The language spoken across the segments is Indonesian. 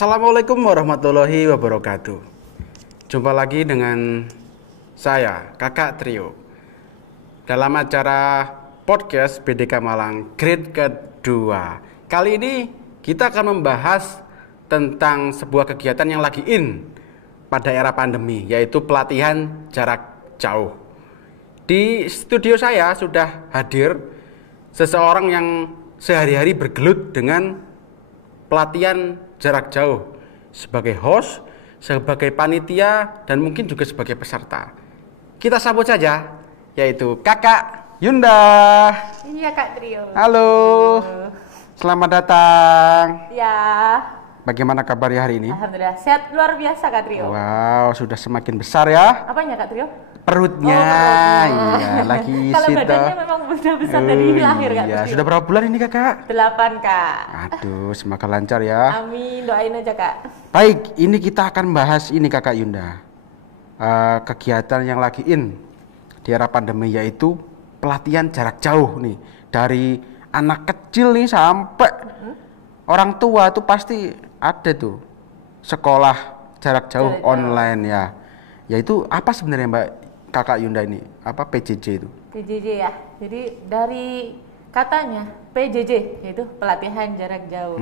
Assalamualaikum warahmatullahi wabarakatuh. Jumpa lagi dengan saya, Kakak Trio, dalam acara podcast BDK Malang Grade kedua. Kali ini kita akan membahas tentang sebuah kegiatan yang lagi in pada era pandemi, yaitu pelatihan jarak jauh. Di studio saya sudah hadir seseorang yang sehari-hari bergelut dengan pelatihan jarak jauh sebagai host, sebagai panitia, dan mungkin juga sebagai peserta. Kita sambut saja, yaitu Kakak Yunda. Iya Kak Trio. Halo, selamat datang. Ya. Bagaimana kabarnya hari ini? Alhamdulillah sehat luar biasa Kak Trio. Wow, sudah semakin besar ya. Apanya Kak Trio? Perutnya, iya lagi kalau situ. badannya memang sudah besar dari lahir Kak Trio. Sudah berapa bulan ini Kakak? 8 Kak. Aduh, semoga lancar ya. Amin, doain aja Kak. Baik, ini kita akan bahas ini Kakak Yunda. Kegiatan yang lagi in di era pandemi, yaitu pelatihan jarak jauh nih. Dari anak kecil nih sampai orang tua tuh pasti ada tuh sekolah jarak jauh online ya. Yaitu apa sebenarnya Mbak Kakak Yunda ini? Apa PJJ itu? PJJ ya. Jadi dari katanya PJJ yaitu pelatihan jarak jauh.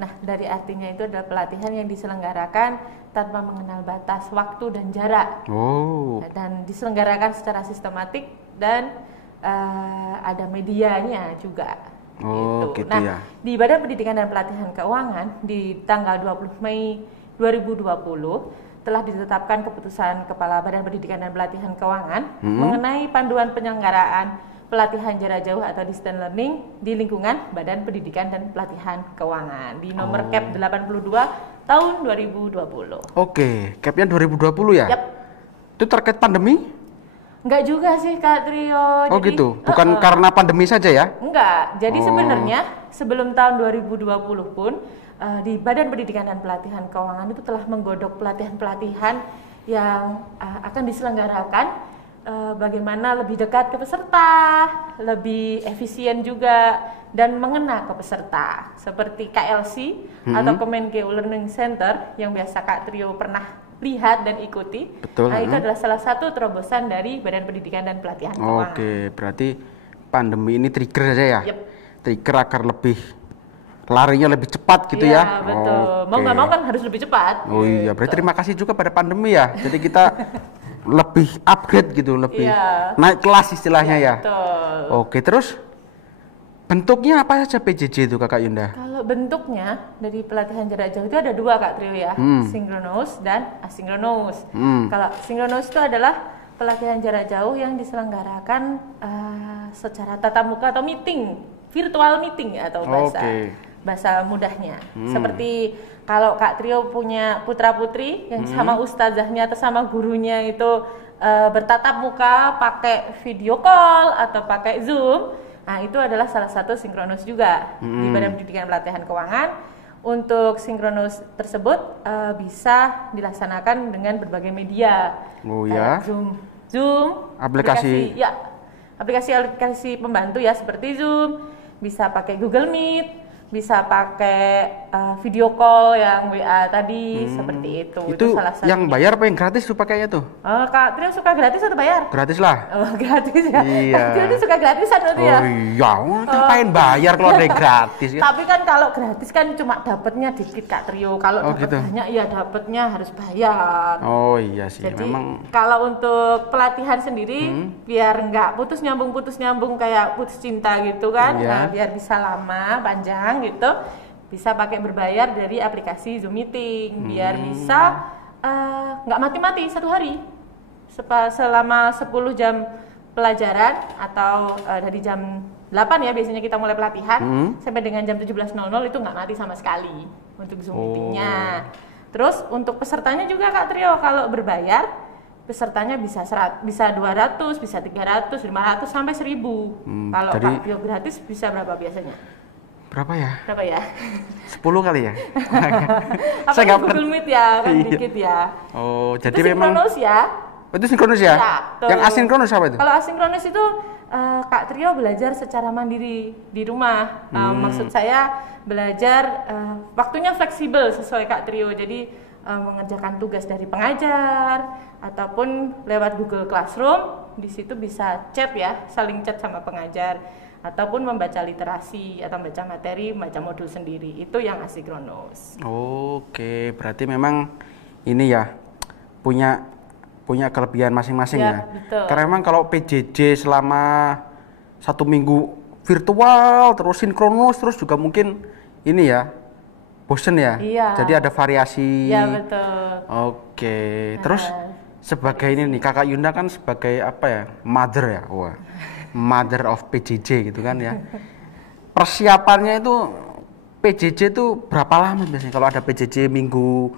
Nah, dari artinya itu adalah pelatihan yang diselenggarakan tanpa mengenal batas waktu dan jarak. Dan diselenggarakan secara sistematik dan ada medianya juga. Gitu Nah, ya. di Badan Pendidikan dan Pelatihan Keuangan di tanggal 20 Mei 2020 telah ditetapkan keputusan Kepala Badan Pendidikan dan Pelatihan Keuangan mengenai panduan penyelenggaraan pelatihan jarak jauh atau distance learning di lingkungan Badan Pendidikan dan Pelatihan Keuangan di nomor Cap 82 tahun 2020. Oke, Cap-nya 2020 ya? Yap. Itu terkait pandemi? Enggak juga sih Kak Trio. Oh gitu, bukan karena pandemi saja ya? Enggak, jadi sebenarnya sebelum tahun 2020 pun di Badan Pendidikan dan Pelatihan Keuangan itu telah menggodok pelatihan-pelatihan yang akan diselenggarakan bagaimana lebih dekat ke peserta, lebih efisien juga dan mengena ke peserta, seperti KLC atau Kemenkeu Learning Center yang biasa Kak Trio pernah lihat dan ikuti. Betul. Nah, itu adalah salah satu terobosan dari Badan Pendidikan dan Pelatihan Keuangan. Oke, berarti pandemi ini trigger saja ya? Yep. Trigger agar lebih larinya lebih cepat gitu ya? Betul. Mau nggak mau kan harus lebih cepat. Oh iya, berarti terima kasih juga pada pandemi ya. Jadi kita lebih upgrade gitu, lebih naik kelas istilahnya ya. Betul. Oke, terus bentuknya apa saja PJJ itu Kakak Yunda? Kalau bentuknya dari pelatihan jarak jauh itu ada dua Kak Trio ya, sinkronus dan asinkronus. Kalau sinkronus itu adalah pelatihan jarak jauh yang diselenggarakan secara tatap muka atau meeting, virtual meeting atau bahasa mudahnya. Seperti kalau Kak Trio punya putra putri yang sama ustazahnya atau sama gurunya itu bertatap muka pakai video call atau pakai Zoom. Nah, itu adalah salah satu sinkronus juga di Badan Pendidikan Pelatihan Keuangan. Untuk sinkronus tersebut bisa dilaksanakan dengan berbagai media. Kayak Zoom, aplikasi pembantu ya seperti Zoom, bisa pakai Google Meet, bisa pakai video call yang WA tadi seperti itu. Itu salah satu. Yang bayar apa yang gratis tuh pakainya tuh? Kak Trio suka gratis atau bayar? Gratis lah. Oh, gratis ya. Iya. Kak Trio suka gratisan berarti ya. Oh iya, ngapain bayar kalau ada yang gratis ya? Tapi kan kalau gratis kan cuma dapatnya dikit Kak Trio. Kalau dapat banyak ya dapatnya harus bayar. Oh iya sih. Jadi memang kalau untuk pelatihan sendiri biar nggak putus nyambung kayak putus cinta gitu kan. Nah, biar bisa lama panjang gitu, bisa pakai berbayar dari aplikasi Zoom Meeting biar bisa nggak mati-mati satu hari selama 10 jam pelajaran atau dari jam 8 ya biasanya kita mulai pelatihan sampai dengan jam 17.00 itu nggak mati sama sekali untuk Zoom Meetingnya. Terus untuk pesertanya juga Kak Trio kalau berbayar pesertanya bisa 200, bisa 300, 500 sampai 1000. Kalau Kak Trio gratis bisa berapa biasanya? Berapa ya? 10 kali ya? Saya nggak Google Meet ya, kan dikit ya. Oh, jadi itu memang sinkronus ya. Itu sinkronus ya? Ya, yang asinkronus apa itu? Kalau asinkronus itu Kak Trio belajar secara mandiri di rumah. Maksud saya belajar waktunya fleksibel sesuai Kak Trio. Jadi mengerjakan tugas dari pengajar ataupun lewat Google Classroom. Di situ bisa chat ya, saling chat sama pengajar, ataupun membaca literasi atau membaca materi, membaca modul sendiri. Itu yang asinkronus. Oke, berarti memang ini ya punya kelebihan masing-masing ya. Betul. Karena memang kalau PJJ selama 1 minggu virtual terus sinkronus terus juga mungkin ini ya bosen ya. Iya. Jadi ada variasi. Iya betul. Oke. Terus sebagai ini nih Kakak Yunda kan sebagai apa ya, mother ya, wah, mother of PJJ gitu kan ya. Persiapannya itu PJJ itu berapa lama biasanya kalau ada PJJ minggu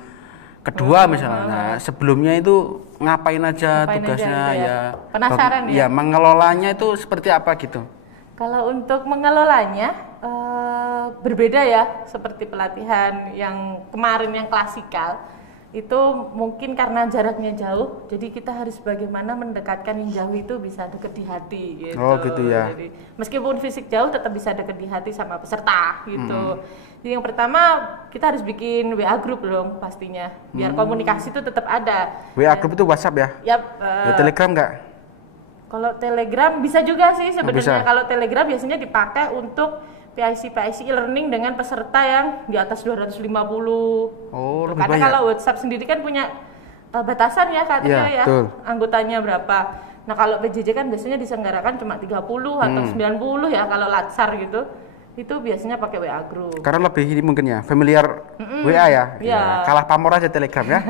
kedua misalnya? Nah, sebelumnya itu ngapain aja tugasnya aja, ya? Penasaran ya? Ya, mengelolanya itu seperti apa gitu? Kalau untuk mengelolanya berbeda ya, seperti pelatihan yang kemarin yang klasikal. Itu mungkin karena jaraknya jauh, jadi kita harus bagaimana mendekatkan yang jauh itu bisa deket di hati gitu. Oh gitu ya. Jadi, meskipun fisik jauh tetap bisa deket di hati sama peserta gitu. Jadi yang pertama kita harus bikin WA group dong pastinya, biar komunikasi itu tetap ada. WA group itu WhatsApp ya? Yap. Ya, Telegram nggak? Kalau Telegram bisa juga sih sebenarnya. Bisa. Kalau Telegram biasanya dipakai untuk PIC e-learning dengan peserta yang di atas 250. Oh, lebih Karena banyak. kalau WhatsApp sendiri kan punya batasan ya katanya ya, betul. anggotanya berapa. Nah, kalau PJJ kan biasanya diselenggarakan cuma 30 atau 90 ya kalau latsar gitu. Itu biasanya pakai WA group. Karena lebih ini mungkin ya, familiar WA ya. Iya. Kalah pamor aja Telegram ya.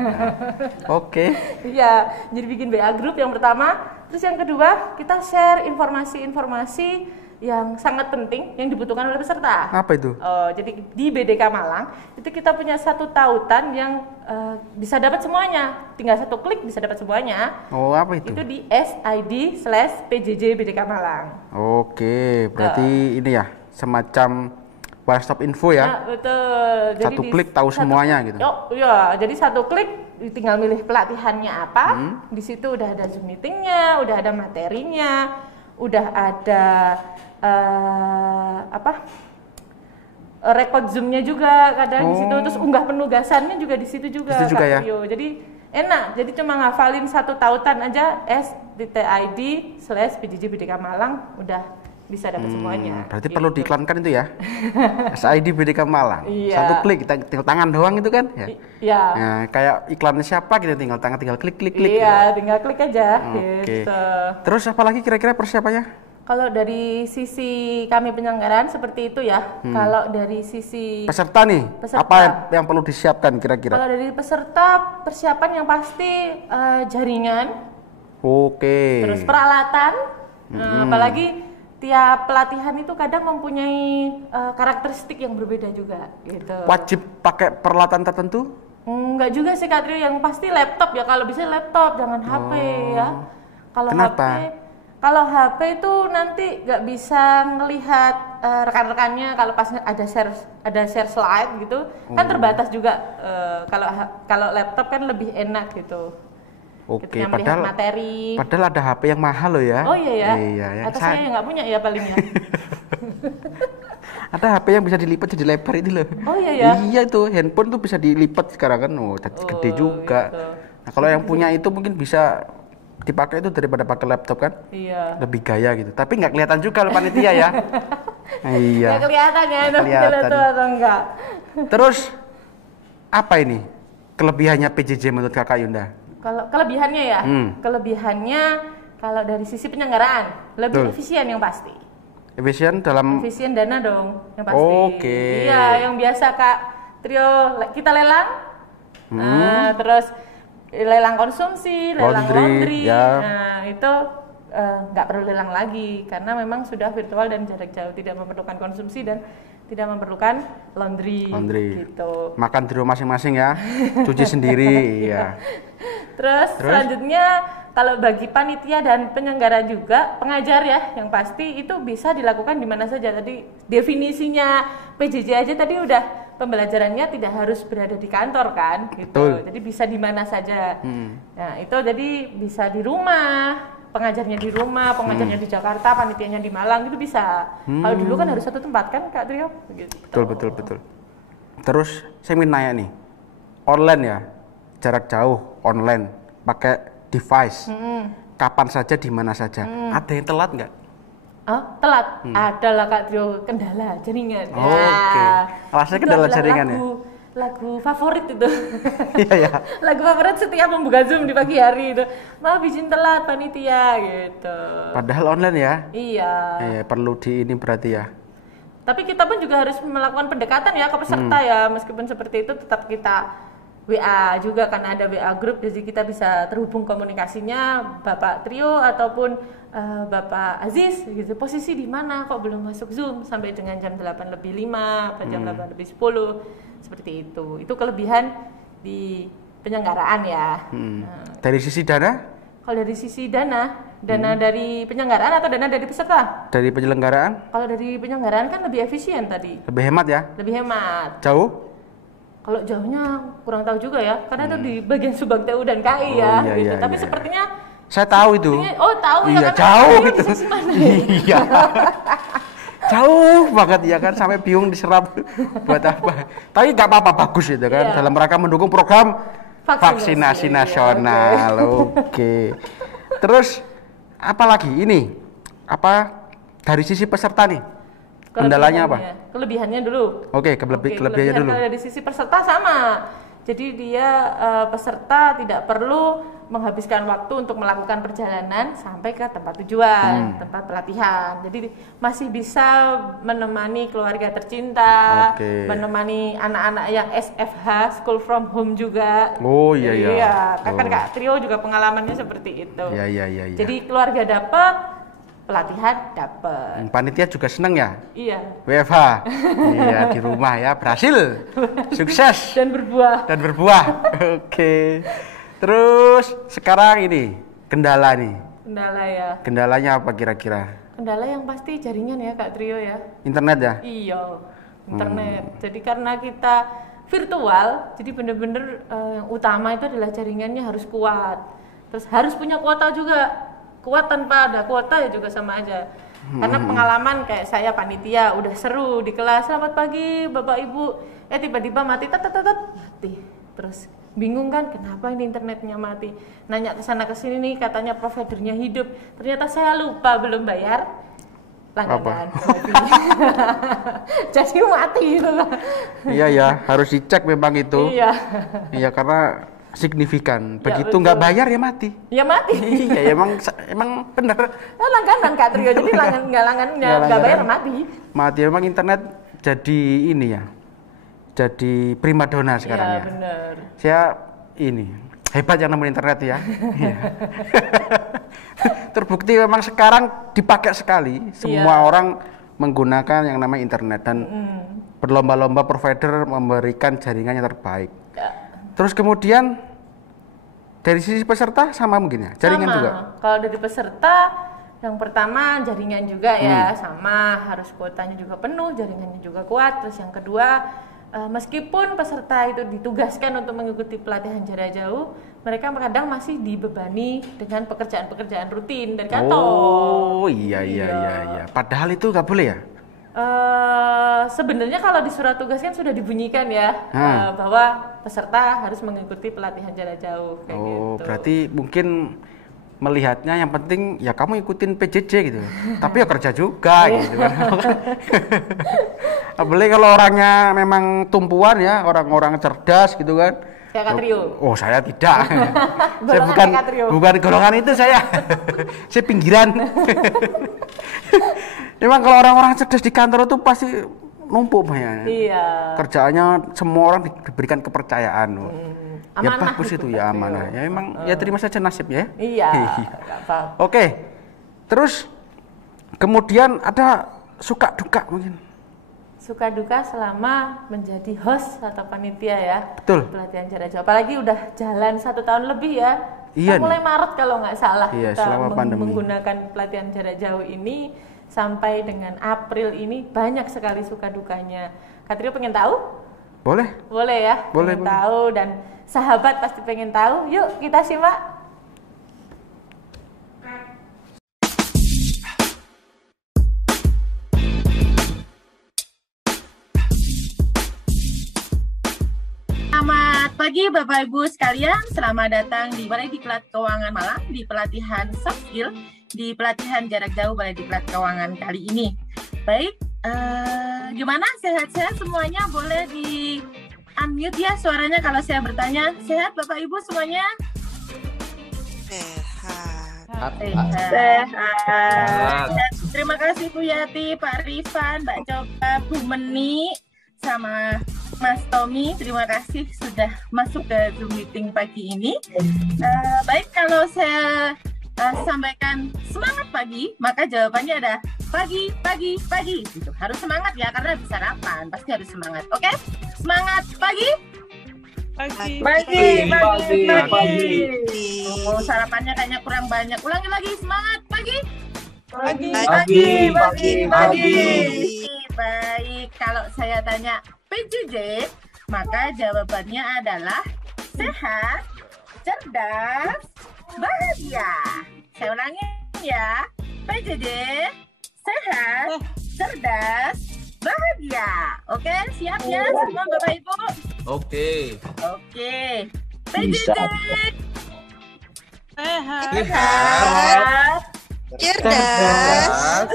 Oke. Iya, jadi bikin WA group yang pertama. Terus yang kedua, kita share informasi-informasi yang sangat penting yang dibutuhkan oleh peserta. Apa itu? Jadi di BDK Malang itu kita punya satu tautan yang bisa dapat semuanya, tinggal satu klik bisa dapat semuanya. Oh, apa itu? Itu di SID/PJJ BDK Malang. Oke, berarti ini ya semacam one stop info ya. Ya, betul. Jadi Satu klik tahu semuanya gitu. Iya, jadi satu klik tinggal milih pelatihannya apa. Di situ udah ada Zoom meetingnya, udah ada materinya, udah ada record Zoom-nya juga kadang di situ, terus unggah penugasannya juga di situ juga. Di situ juga ya? Jadi enak, jadi cuma ngafalin satu tautan aja SID/PJJ BDK Malang udah bisa dapat semuanya. Berarti perlu diiklankan itu ya. SID BDK Malang. Iya. Satu klik kita tinggal tangan doang itu kan ya. Iya. Nah, kayak iklannya siapa kita tinggal klik klik. Iya, tinggal klik aja. Oke. Gitu. Terus apa lagi kira-kira persiapannya? Kalau dari sisi kami penyelenggaraan seperti itu ya. Kalau dari sisi Peserta nih, Peserta. apa yang perlu disiapkan kira-kira? Kalau dari peserta, persiapan yang pasti jaringan, Oke. terus peralatan, apalagi tiap pelatihan itu kadang mempunyai karakteristik yang berbeda juga gitu. Wajib pakai peralatan tertentu? Enggak juga sih Kak Trio, yang pasti laptop ya, kalau bisa laptop, jangan HP ya. Kalau Kenapa? Kalau HP itu nanti nggak bisa ngelihat rekan-rekannya kalau pas ada share slide gitu, kan terbatas juga. Kalau laptop kan lebih enak gitu. Oke, Kita melihat materi. Padahal ada HP yang mahal loh ya. Oh iya ya. Iya, yang Atau saya yang nggak punya ya paling ya. Ada HP yang bisa dilipat jadi lebar itu loh. Oh iya ya. Iya tuh, handphone tuh bisa dilipat sekarang kan. Oh, gede juga. Gitu. Nah, kalau yang punya itu mungkin bisa dipakai itu daripada pakai laptop kan. Iya. Lebih gaya gitu. Tapi nggak kelihatan juga loh panitia ya. Iya. Nggak kelihatan ya, Kelihatan. itu atau enggak. Terus apa ini kelebihannya PJJ menurut Kakak Yunda? Kalau kelebihannya ya, kelebihannya kalau dari sisi penyelenggaraan lebih efisien yang pasti. Efisien dalam Efisien dana dong, yang pasti. Oke. Iya, yang biasa Kak Trio kita lelang, nah, terus lelang konsumsi, lelang laundry, ya. nah itu nggak perlu lelang lagi karena memang sudah virtual dan jarak jauh, tidak memerlukan konsumsi dan tidak memerlukan laundry. Gitu. Makan di rumah masing-masing ya, cuci sendiri, iya. Terus selanjutnya kalau bagi panitia dan penyelenggara juga pengajar ya, yang pasti itu bisa dilakukan di mana saja. Tadi definisinya PJJ aja tadi udah, pembelajarannya tidak harus berada di kantor kan, gitu. Betul. Jadi bisa di mana saja. Nah itu jadi bisa di rumah, pengajarnya di rumah, pengajarnya di Jakarta, panitianya di Malang, itu bisa. Kalau dulu kan harus satu tempat kan Kak Trio? Gitu. Betul. Terus saya ingin nanya nih, online ya, jarak jauh, online, pakai device, kapan saja, di mana saja, ada yang telat nggak? Oh, telat? Ada lah Kak Trio, kendala jaringan. Oke. Alasannya kendala jaringan ya? Lagu favorit itu. Iya ya. Lagu favorit setiap membuka Zoom di pagi hari itu. Maaf izin telat panitia gitu. Padahal online ya? Iya. Perlu di ini berarti ya. Tapi kita pun juga harus melakukan pendekatan ya ke peserta ya. Meskipun seperti itu tetap kita WA juga, kan ada WA group, jadi kita bisa terhubung komunikasinya Bapak Trio ataupun Bapak Aziz gitu. Posisi di mana kok belum masuk Zoom sampai dengan jam 8:05 atau jam 8:10. Seperti itu. Itu kelebihan di penyelenggaraan ya. Dari sisi dana? Kalau dari sisi dana dari penyelenggaraan atau dana dari peserta? Dari penyelenggaraan? Kalau dari penyelenggaraan kan lebih efisien tadi. Lebih hemat ya? Lebih hemat. Jauh? Kalau jauhnya kurang tahu juga ya, karena itu di bagian Subang TU dan KI ya. Iya, gitu. iya, Tapi iya. sepertinya Saya tahu itu. Oh tahu ya, Iya, karena jauh KI gitu. di sisi mana? Iya. Jauh banget ya kan, sampai bingung diserap buat apa. Tapi nggak apa-apa, bagus itu kan, Iya. dalam rangka mendukung program vaksinasi Iya, nasional. Oke. Terus apa lagi ini? Apa dari sisi peserta nih? Kendalanya apa? Kelebihannya dulu. Oke, kelebihannya dulu. Kalau dari sisi peserta sama. Jadi dia peserta tidak perlu menghabiskan waktu untuk melakukan perjalanan sampai ke tempat tujuan, tempat pelatihan. Jadi masih bisa menemani keluarga tercinta, menemani anak-anak yang SFH, school from home juga. Oh iya. Iya, kan Kak Trio juga pengalamannya seperti itu. Iya. Jadi keluarga dapat, pelatihan dapat. Panitia juga seneng ya? Iya. WFH. Iya, di rumah ya, berhasil. Sukses. Dan berbuah. Oke. Terus sekarang ini kendala nih. Kendala ya. Kendalanya apa kira-kira? Kendala yang pasti jaringan ya Kak Trio ya. Internet ya? Iya, internet. Jadi karena kita virtual, jadi bener-bener yang utama itu adalah jaringannya harus kuat. Terus harus punya kuota juga. Kuat tanpa ada kuota ya juga sama aja. Karena pengalaman kayak saya panitia udah seru di kelas, selamat pagi Bapak Ibu, tiba-tiba mati, mati. Terus bingung kan kenapa ini internetnya mati. Nanya ke sana ke sini nih, katanya providernya hidup. Ternyata saya lupa belum bayar langganan. Jadi mati gitu. Iya ya, harus dicek memang itu. Iya. Iya, karena signifikan. Ya, Begitu nggak bayar ya mati. Ya mati. Iya, emang bener. Langganan Kak Trio, jadi nggak bayar mati. Mati memang internet jadi ini ya. Jadi primadona sekarang ya. Bener. Saya ini hebat yang nemuin internet ya. Terbukti memang sekarang dipakai sekali. Semua orang menggunakan yang namanya internet dan berlomba-lomba provider memberikan jaringan yang terbaik. Terus kemudian dari sisi peserta sama mungkin ya, jaringan sama. juga. Kalau dari peserta yang pertama jaringan juga ya, sama, harus kuotanya juga penuh, jaringannya juga kuat. Terus yang kedua, meskipun peserta itu ditugaskan untuk mengikuti pelatihan jarak jauh, mereka kadang masih dibebani dengan pekerjaan-pekerjaan rutin dari kantor. Oh iya. Padahal itu nggak boleh ya? Sebenarnya kalau di surat tugas kan sudah dibunyikan ya, bahwa peserta harus mengikuti pelatihan jarak jauh kayak gitu. Berarti mungkin melihatnya yang penting ya kamu ikutin PJJ gitu. Tapi ya kerja juga gitu kan. Apalagi kalau orangnya memang tumpuan ya, orang-orang cerdas gitu kan. Kayak Kak Trio. Oh, saya tidak. Saya Golongan bukan golongan itu saya. Saya pinggiran. Memang kalau orang-orang cerdas di kantor itu pasti numpuk banyak. Iya. Kerjaannya semua orang diberikan kepercayaan. Ya Amanah bagus itu Kak ya, Trio. amanah. Ya memang ya terima saja nasib ya. Iya. Nggak apa-apa. Oke. Terus kemudian ada suka duka mungkin. Suka duka selama menjadi host atau panitia ya. Betul. Pelatihan jarak jauh. Apalagi udah jalan 1 tahun lebih ya. Iya Mulai Maret kalau nggak salah Iya, kita selama pandemi. menggunakan pelatihan jarak jauh ini sampai dengan April ini banyak sekali suka dukanya. Kak Trio pengen tahu? Boleh? Boleh ya? Boleh, Pengen tahu dan sahabat pasti pengen tahu. Yuk kita simak. pagi Bapak Ibu sekalian, selamat datang di Balai Diklat Keuangan Malang di pelatihan soft skill di pelatihan jarak jauh Balai Diklat Keuangan kali ini. Baik, gimana sehat-sehat semuanya? Boleh di unmute ya suaranya kalau saya bertanya. Sehat Bapak Ibu semuanya? Sehat. Sehat. Terima kasih Bu Yati, Pak Rifan, Mbak Coba, Bu Meni, sama Mas Tommy. Terima kasih sudah masuk ke Zoom meeting pagi ini. Baik, kalau saya sampaikan semangat pagi, maka jawabannya ada pagi. Gitu. Harus semangat ya, karena bisa sarapan, pasti harus semangat. Oke? Semangat pagi. Pagi. Oh, sarapannya kayaknya kurang banyak. Ulangi lagi, semangat pagi. Pagi. Baik, kalau saya tanya PJJ, maka jawabannya adalah sehat, cerdas, bahagia. Saya ulangi ya, PJJ, sehat, cerdas, bahagia. Oke, siap ya semua Bapak Ibu? Oke. PJJ, Sehat, cerdas,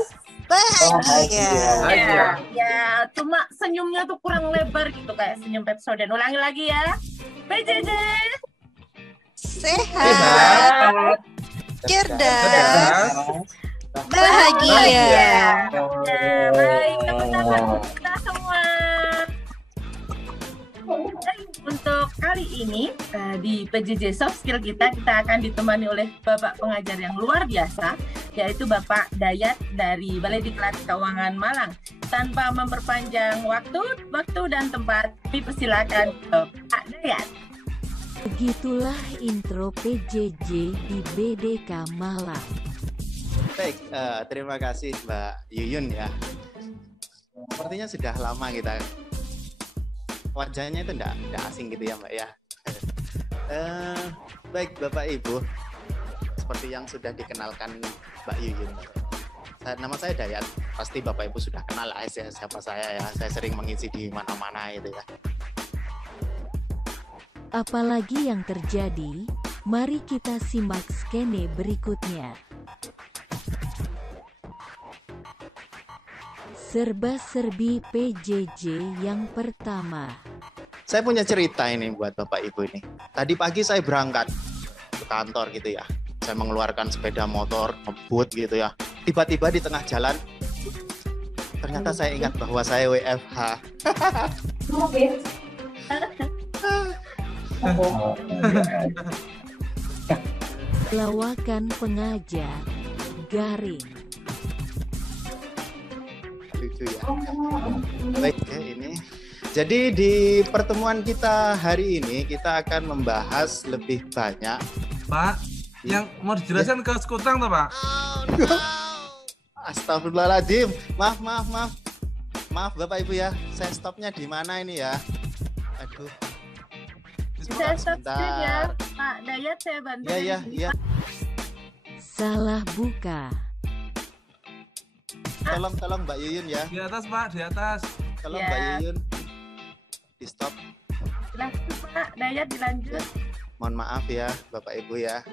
bahagia. Ya, cuma senyumnya tuh kurang lebar gitu kayak senyum Pepsodent. Ulangi lagi ya. PJJ, Sehat, cerdas, bahagia. Baik, teman-teman kita semua. Untuk kali ini di PJJ Soft Skill kita akan ditemani oleh Bapak pengajar yang luar biasa, yaitu Bapak Dayat dari Balai Diklat Keuangan Malang. Tanpa memperpanjang waktu dan tempat, dipersilakan ke Pak Dayat. Begitulah intro PJJ di BDK Malang. Baik, terima kasih Mbak Yuyun ya. Sepertinya sudah lama kita wajahnya itu enggak asing gitu ya Mbak ya. Baik Bapak Ibu, seperti yang sudah dikenalkan Mbak Yuyun. Nama saya Dayat, pasti Bapak Ibu sudah kenal siapa saya ya. Saya sering mengisi di mana-mana gitu ya. Apalagi yang terjadi? Mari kita simak skene berikutnya. Serba-serbi PJJ yang pertama. Saya punya cerita ini buat Bapak Ibu ini. Tadi pagi saya berangkat ke kantor gitu ya. Saya mengeluarkan sepeda motor, ngebut gitu ya. Tiba-tiba di tengah jalan, ternyata saya ingat bahwa saya WFH. Lawakan pengajar, garing. Lucu ya. Baik ya ini. Jadi di pertemuan kita hari ini kita akan membahas lebih banyak. Pak, yang mau dijelaskan ke Skutang toh Pak? Astagfirullahaladzim. Maaf Bapak Ibu ya. Saya stopnya di mana ini ya? Aduh. Saya stop ya, Pak Dayat, saya bantu. Iya. Salah buka. Tolong Mbak Yuyun ya. Di atas Pak, di atas. Tolong Ya. Mbak Yuyun. Di stop. Lanjut Pak Dayat, dilanjut. Mohon maaf ya Bapak Ibu ya.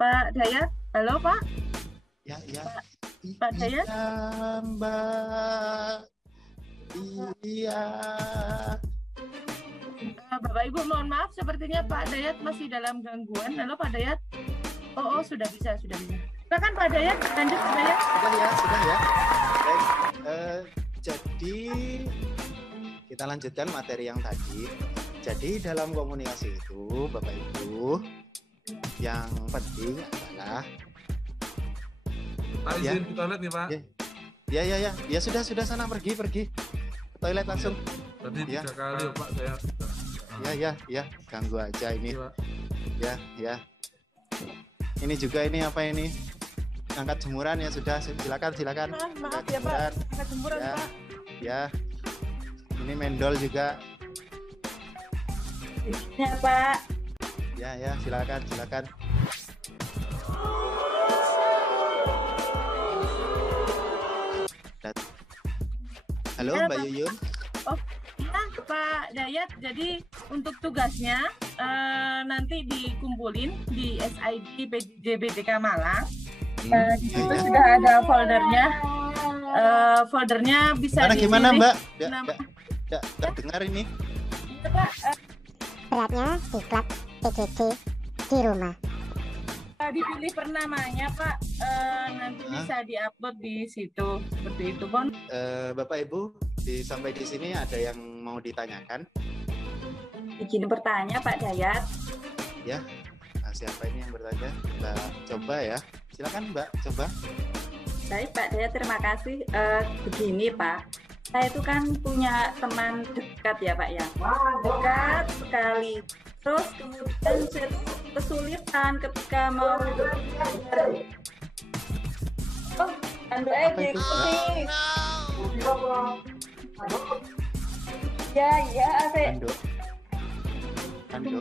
Pak Dayat, halo Pak. Ya. Pak Dayat. Iya, Mbak. Iya. Bapak Ibu mohon maaf, sepertinya Pak Dayat masih dalam gangguan. Halo Pak Dayat. Oh sudah bisa. Silakan Pak Dayat, lanjut Pak Dayat. Sudah ya. Baik, jadi kita lanjutkan materi yang tadi. Jadi dalam komunikasi itu Bapak Ibu, yang penting adalah Pak izin ke toilet nih Pak. Ya sudah sana pergi ke toilet langsung. Tadi Ya. 3 kali Pak saya. Ya, ganggu aja ini. Iya, Pak. Ya. Ini juga ini apa ini? Angkat jemuran ya sudah, silakan. Maaf ya Pak, angkat jemuran Ya. Pak. Ya. Ini mendol juga. Ya Pak. Ya, silakan. Halo Ya, Mbak Pak. Yuyun. Oh, ya. Pak Dayat, jadi untuk tugasnya nanti dikumpulin di SID PJJ BDK Malang. Di situ sudah ada foldernya. Foldernya bisa Gimana Mbak? Nama- Terdengar ini. Iya, Pak. Beratnya diklat PJJ di rumah. Dipilih per namanya Pak, nanti bisa diupload di situ seperti itu Bon. Bapak Ibu, sampai di sini ada yang mau ditanyakan? Izin bertanya Pak Dayat. Ya, siapa ini yang bertanya? Mbak Coba ya, silakan Mbak Coba. Baik Pak Dayat, terima kasih. Begini Pak, saya itu kan punya teman dekat ya Pak ya, dekat sekali. Terus kemudian saya tuh kesulitan ketika mau ando diikuti. Ya, saya. Ando.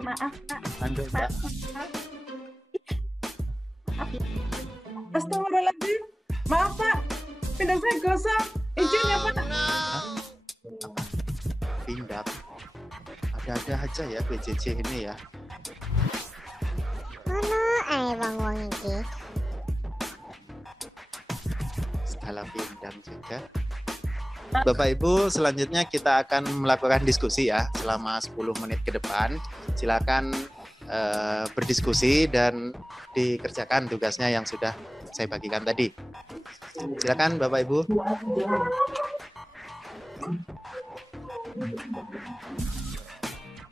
Maaf Pak. Ando Mbak. Maaf ya. Astagfirullahaladzim, maaf Pak, pindang saya gosong, izin ya Pak. Pindap. Ada aja ya PJJ ini ya. Ono ae wong-wong iki. Skala pindang juga. Bapak Ibu, selanjutnya kita akan melakukan diskusi ya selama 10 menit ke depan. Silakan berdiskusi dan dikerjakan tugasnya yang sudah saya bagikan tadi. Silakan Bapak Ibu.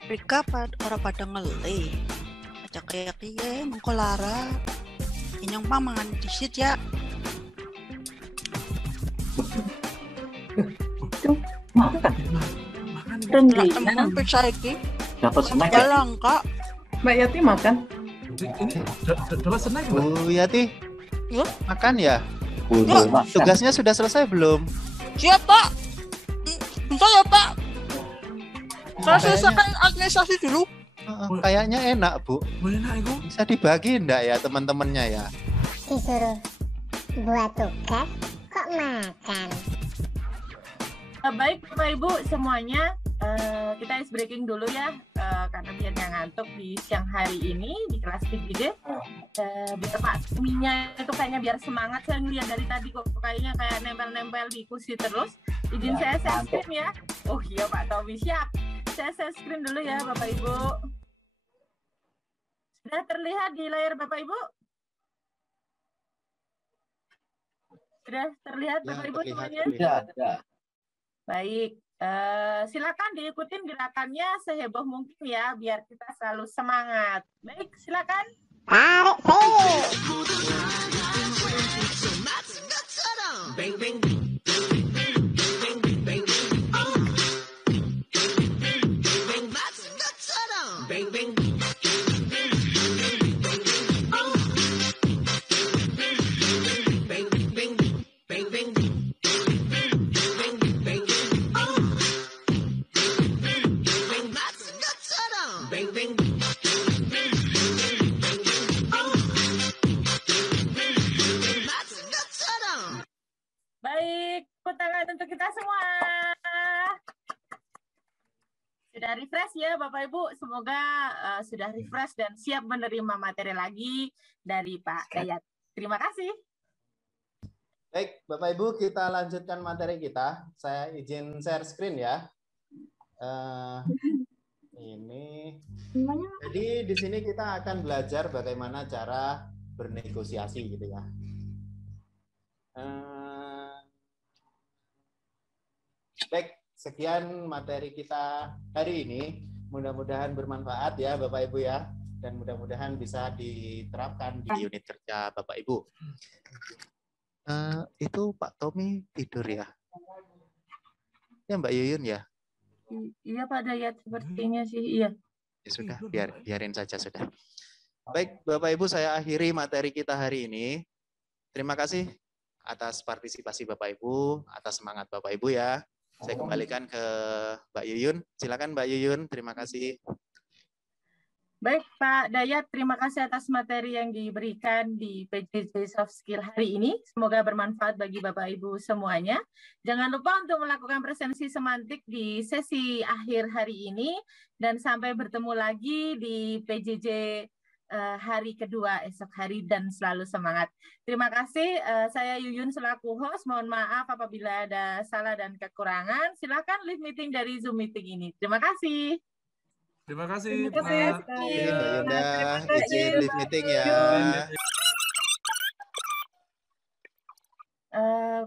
Rika orang pada ngeli. Aja kayak kiye mengko lara. Inyong pang mangan disit ya. Temen pizza iki. Dapat snack Ya langka. Mbak Yati makan. Ini dapat snack Mbak? Bu Yati, Ya. makan ya? Tugasnya sudah selesai belum? Siap Pak. Bentar ya Pak. Saya selesaikan administrasi dulu. Kayaknya enak Bu. Enak itu. Bisa dibagi enggak ya teman-temannya ya? Disuruh buat tugas kok makan. Baik Bapak Ibu semuanya, kita ice breaking dulu ya, karena biar nggak ngantuk di siang hari ini di kelas PJJ. Biar Pak Minya itu kayaknya biar semangat, saya ngeliat dari tadi kok kayaknya kayak nempel-nempel di kursi terus. Izin saya share screen ya. Oh iya Pak Tommy, siap. Saya share screen dulu ya Bapak Ibu. Sudah terlihat di layar Bapak Ibu? Sudah terlihat Bapak Ibu semuanya? Ada. Baik, silakan diikutin gerakannya seheboh mungkin ya, biar kita selalu semangat. Baik, silakan. Tarik sih. Baik, tepuk tangan untuk kita semua. Sudah refresh ya Bapak Ibu, semoga sudah refresh dan siap menerima materi lagi dari Pak Dayat. Terima kasih. Baik, Bapak Ibu, kita lanjutkan materi kita. Saya izin share screen ya. Ini. Jadi di sini kita akan belajar bagaimana cara bernegosiasi gitu ya. Baik, sekian materi kita hari ini. Mudah-mudahan bermanfaat ya Bapak Ibu ya. Dan mudah-mudahan bisa diterapkan di unit kerja Bapak Ibu. Itu Pak Tommy tidur ya? Ya Mbak Yuyun ya? Iya Pak Dayat, sepertinya sih iya. Ya sudah, biarin saja sudah. Baik, Bapak Ibu, saya akhiri materi kita hari ini. Terima kasih atas partisipasi Bapak Ibu, atas semangat Bapak Ibu ya. Saya kembalikan ke Mbak Yuyun. Silakan Mbak Yuyun, terima kasih. Baik Pak Dayat, terima kasih atas materi yang diberikan di PJJ Soft Skill hari ini. Semoga bermanfaat bagi Bapak Ibu semuanya. Jangan lupa untuk melakukan presensi semantik di sesi akhir hari ini. Dan sampai bertemu lagi di PJJ hari kedua esok hari, dan selalu semangat. Terima kasih, saya Yuyun selaku host. Mohon maaf apabila ada salah dan kekurangan. Silakan live meeting dari Zoom meeting ini. Terima kasih. Terima kasih, Terima kasih. Pak. Mbak Yunda, izin live meeting ya.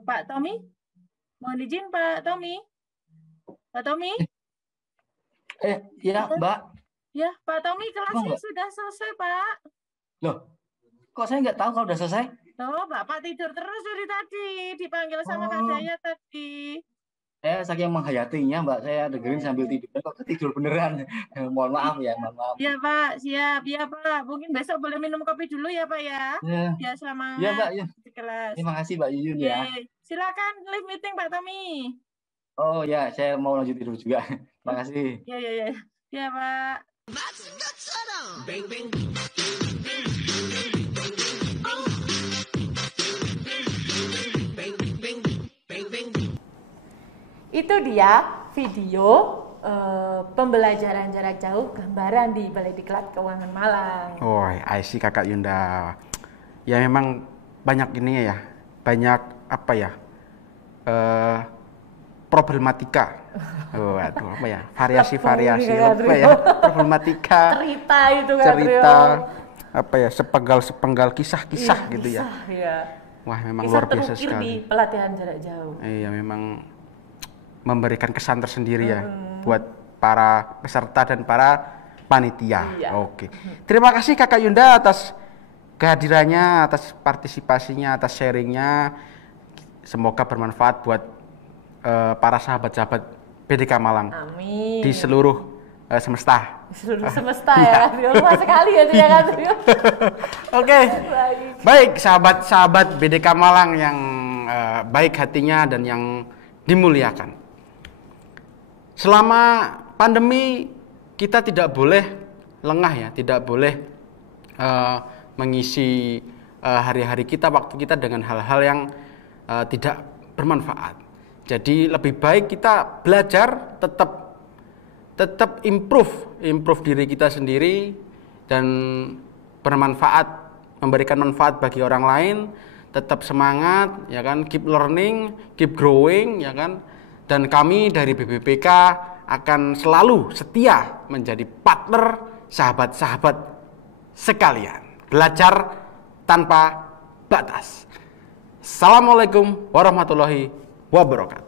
Pak Tommy, mohon izin Pak Tommy. Pak Tommy? Ya, Mbak. Ya, Pak Tommy, kelasnya Mbak. sudah selesai, Pak. Loh, kok saya nggak tahu kalau udah selesai? Loh, Bapak tidur terus dari tadi. Dipanggil sama Kak Dayat tadi. Saya saking menghayatinya, Mbak. Saya dengerin sambil tidur. Kok tidur beneran? Mohon maaf ya, mohon maaf. Iya, Pak. Siap. Iya, Pak. Mungkin besok boleh minum kopi dulu ya, Pak ya. Ya, Ya, semangat. ya Mbak. Ya. Di kelas. Terima kasih, Mbak Yuyun ya. Yeay. Silakan live meeting, Pak Tommy. Oh ya, saya mau lanjut tidur juga. Terima kasih. Ya, ya, ya. Ya, Pak. Itu dia video pembelajaran jarak jauh gambaran di Balai Diklat Keuangan Malang. Oh, I see Kakak Yunda. Ya memang banyak ini ya, banyak apa ya, problematika. Oh, aduh, apa ya, variasi-variasi apa ya, problematika. Cerita itu kan, cerita, apa ya, sepenggal kisah-kisah gitu ya. Iya. Wah, memang Kisah luar biasa terukir sekali. di pelatihan jarak jauh. Iya, memang memberikan kesan tersendiri ya buat para peserta dan para panitia. Iya. Oke. Terima kasih Kakak Yunda atas kehadirannya, atas partisipasinya, atas sharingnya. Semoga bermanfaat buat para sahabat-sahabat PDK Malang. Amin. Di seluruh semesta. Seluruh semesta ya, Trio. Luas sekali ya, ya kan, Trio. Oke. Baik, sahabat-sahabat BDK Malang yang baik hatinya dan yang dimuliakan. Selama pandemi kita tidak boleh lengah ya, tidak boleh mengisi hari-hari kita, waktu kita dengan hal-hal yang tidak bermanfaat. Jadi lebih baik kita belajar, tetap improve diri kita sendiri dan bermanfaat, memberikan manfaat bagi orang lain. Tetap semangat, ya kan, keep learning, keep growing, ya kan. Dan kami dari BBPK akan selalu setia menjadi partner sahabat-sahabat sekalian. Belajar tanpa batas. Assalamualaikum warahmatullahi wabarakatuh.